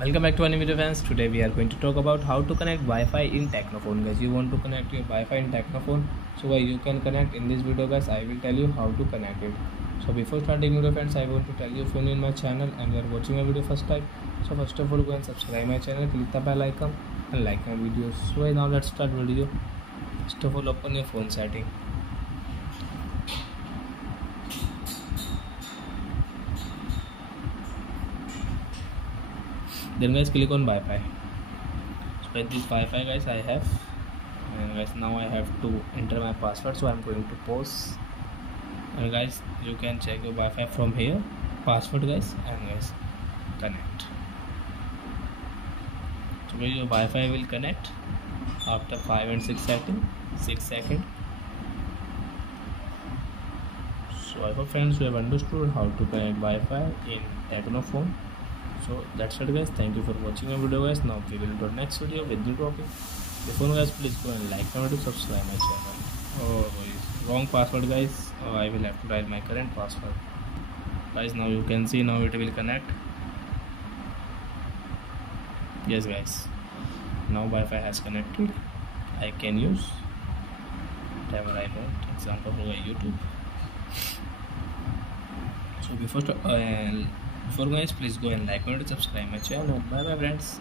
Welcome back to any video fans. Today we are going to talk about how to connect Wi-Fi in TECNO phone. Guys, you want to connect your Wi-Fi in TECNO phone, so guys you can connect in this video. Guys, I will tell you how to connect it. So before starting video fans, I want to tell you if you're new in my channel and you are watching my video first time, so first of all go and subscribe my channel, click the bell icon and like my videos. So now let's start video. First of all, open your phone setting. Then guys click on Wi-Fi. So with this Wi-Fi guys I have, and guys now I have to enter my password, so I'm going to pause. And guys you can check your Wi-Fi from here, password guys, and guys connect. So guys your Wi-Fi will connect after 5 and 6 seconds. So I hope friends you have understood how to connect Wi-Fi in TECNO phone. So that's it guys, thank you for watching my video guys. Now we will do the next video with new topic. Before guys please go and like, comment, and subscribe my channel. Oh wrong password guys. I will have to write my current password. Guys now you can see, now it will connect. Yes guys, now Wi-Fi has connected. I can use whatever I want, example YouTube. So before guys please go and like, comment, and subscribe my channel. Bye bye friends.